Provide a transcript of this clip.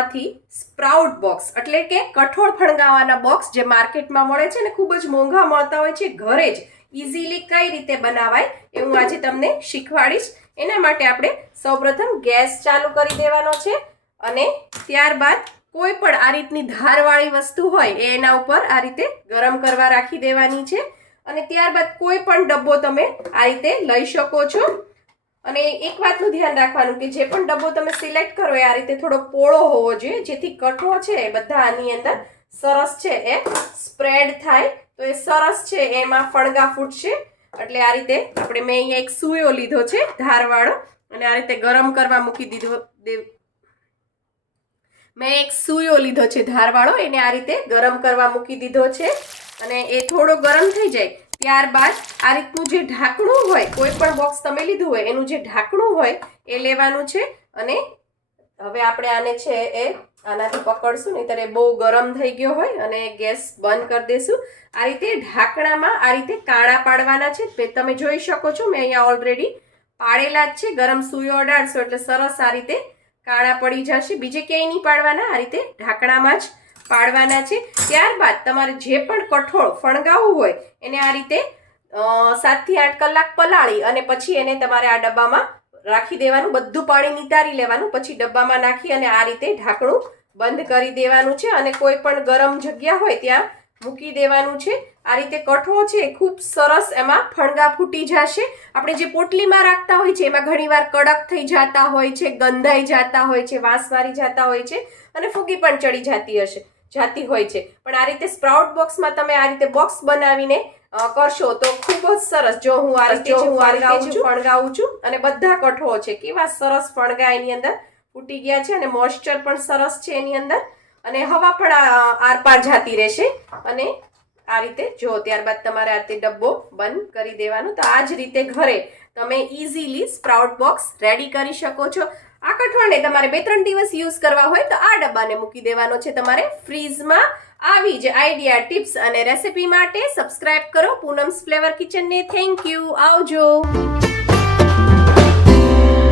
આમાંથી sprout box એટલે કે કઠોળ ફણગાવાના બોક્સ જે માર્કેટમાં મળે છે ને ખૂબ જ મોંઘા મળતા હોય છે, ઘરે જ ઇઝીલી કઈ રીતે બનાવાય એ હું આજે તમને શીખવાડીશ. એના માટે આપણે સૌપ્રથમ ગેસ ચાલુ કરી દેવાનો છે અને ત્યારબાદ કોઈ પણ આ રીતની ધારવાળી વસ્તુ હોય એ એના ઉપર આ રીતે ગરમ કરવા રાખી દેવાની છે અને ત્યારબાદ કોઈ પણ ડબ્બો તમે આ રીતે લઈ શકો છો. અને એક વાતનું ધ્યાન રાખવાનું કે જે પણ ડબ્બો તમે સિલેક્ટ કરો એ આ રીતે થોડો પોળો હોવો જોઈએ, જેથી કઠોળ છે એ બધા આની અંદર સરસ છે એ સ્પ્રેડ થાય, તો એ સરસ છે એમાં ફણગા ફૂટશે. એટલે આ રીતે આપણે મેં અહીંયા એક સૂયો લીધો છે ધારવાળો અને આ રીતે ગરમ કરવા મૂકી દીધો. મેં એક સૂયો લીધો છે ધારવાળો, એને આ રીતે ગરમ કરવા મૂકી દીધો છે અને એ થોડો ગરમ થઈ જાય ત્યારબાદ આ રીતનું જે ઢાંકણું હોય, કોઈ પણ બોક્સ તમે લીધું હોય એનું જે ઢાંકણું હોય એ લેવાનું છે અને હવે આપણે આને છે એ આનાથી પકડશું, નહીંતર એ બહુ ગરમ થઈ ગયો હોય અને ગેસ બંધ કરી દેશું. આ રીતે ઢાંકણામાં આ રીતે કાણા પાડવાના છે. તમે જોઈ શકો છો મેં અહીંયા ઓલરેડી પાડેલા જ છે. ગરમ સૂયો અડાડશો એટલે સરસ આ રીતે કાણા પડી જશે. બીજે ક્યાંય નહીં પાડવાના, આ રીતે ઢાંકણામાં જ પાડવાના છે. ત્યારબાદ તમારે જે પણ કઠોળ ફણગાવવું હોય એને આ રીતે 7 થી 8 કલાક પલાળી અને પછી એને તમારે આ ડબ્બામાં રાખી દેવાનું, બધું પાણી નિતારી લેવાનું, પછી ડબ્બામાં નાખી અને આ રીતે ઢાંકણું બંધ કરી દેવાનું છે અને કોઈ પણ ગરમ જગ્યા હોય ત્યાં મૂકી દેવાનું છે. આ રીતે કઠોળ છે ખૂબ સરસ એમાં ફણગા ફૂટી જશે. આપણે જે પોટલીમાં રાખતા હોય છે એમાં ઘણીવાર કડક થઈ જતા હોય છે, ગંધાઈ જતા હોય છે, વાસ મારી જતા હોય છે અને ફૂગી પણ ચડી જાતી હોય છે. પણ આ રીતે સ્પ્રાઉટ બોક્સમાં તમે આ રીતે બોક્સ બનાવીને કરશો તો ખૂબ જ સરસ. જો હું આ રીતે ફણગાવું છું અને બધા કઠોળ છે કેવા સરસ ફણગા એની અંદર ફૂટી ગયા છે અને મોઇસ્ચર પણ સરસ છે એની અંદર અને હવા પણ આરપાર જાતી રહેશે. અને આ રીતે જો ત્યારબાદ તમારે આ રીતે ડબ્બો બંધ કરી દેવાનો. તો આ જ રીતે ઘરે તમે ઇઝીલી સ્પ્રાઉટ બોક્સ રેડી કરી શકો છો. આ કઠોળને તમારે 2-3 દિવસ યુઝ કરવા હોય તો આ ડબ્બાને મૂકી દેવાનો છે તમારે ફ્રીઝમાં. આવી જ આઈડિયા, ટિપ્સ અને રેસિપી માટે સબસ્ક્રાઇબ કરો પૂનમ્સ ફ્લેવર કિચનને. Thank you. આવજો.